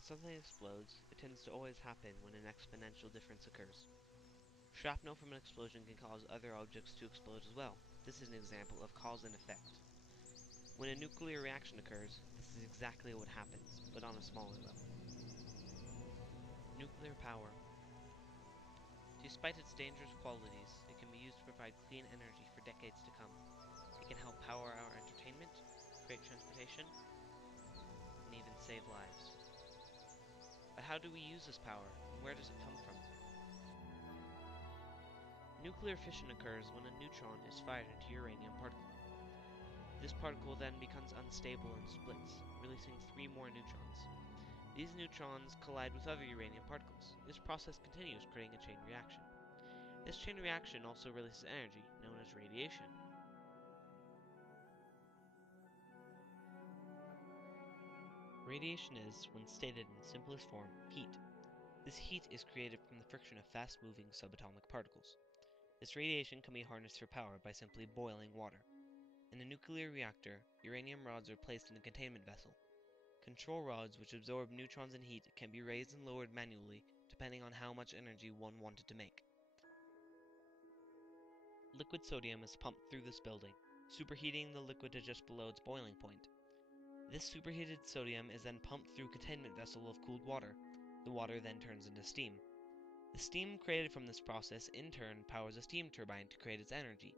When something explodes, it tends to always happen when an exponential difference occurs. Shrapnel from an explosion can cause other objects to explode as well. This is an example of cause and effect. When a nuclear reaction occurs, this is exactly what happens, but on a smaller level. Nuclear power. Despite its dangerous qualities, it can be used to provide clean energy for decades to come. It can help power our entertainment, create transportation, and even save lives. But how do we use this power, and where does it come from? Nuclear fission occurs when a neutron is fired into a uranium particle. This particle then becomes unstable and splits, releasing 3 more neutrons. These neutrons collide with other uranium particles. This process continues, creating a chain reaction. This chain reaction also releases energy, known as radiation. Radiation is, when stated in simplest form, heat. This heat is created from the friction of fast-moving subatomic particles. This radiation can be harnessed for power by simply boiling water. In a nuclear reactor, uranium rods are placed in a containment vessel. Control rods, which absorb neutrons and heat, can be raised and lowered manually depending on how much energy one wanted to make. Liquid sodium is pumped through this building, superheating the liquid to just below its boiling point. This superheated sodium is then pumped through a containment vessel of cooled water. The water then turns into steam. The steam created from this process in turn powers a steam turbine to create its energy.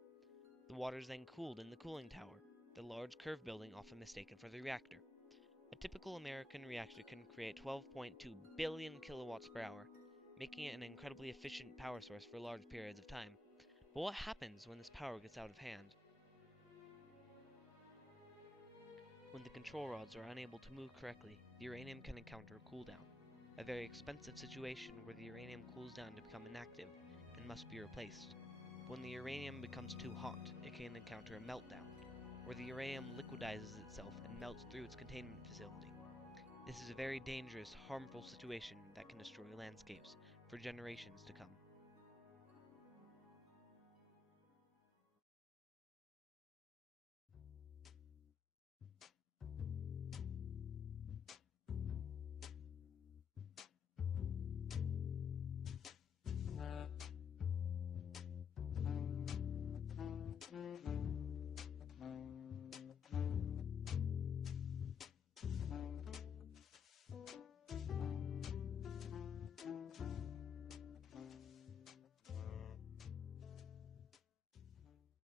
The water is then cooled in the cooling tower, the large curved building often mistaken for the reactor. A typical American reactor can create 12.2 billion kilowatts per hour, making it an incredibly efficient power source for large periods of time. But what happens when this power gets out of hand? When the control rods are unable to move correctly, the uranium can encounter a cooldown, a very expensive situation where the uranium cools down to become inactive and must be replaced. When the uranium becomes too hot, it can encounter a meltdown, where the uranium liquidizes itself and melts through its containment facility. This is a very dangerous, harmful situation that can destroy landscapes for generations to come.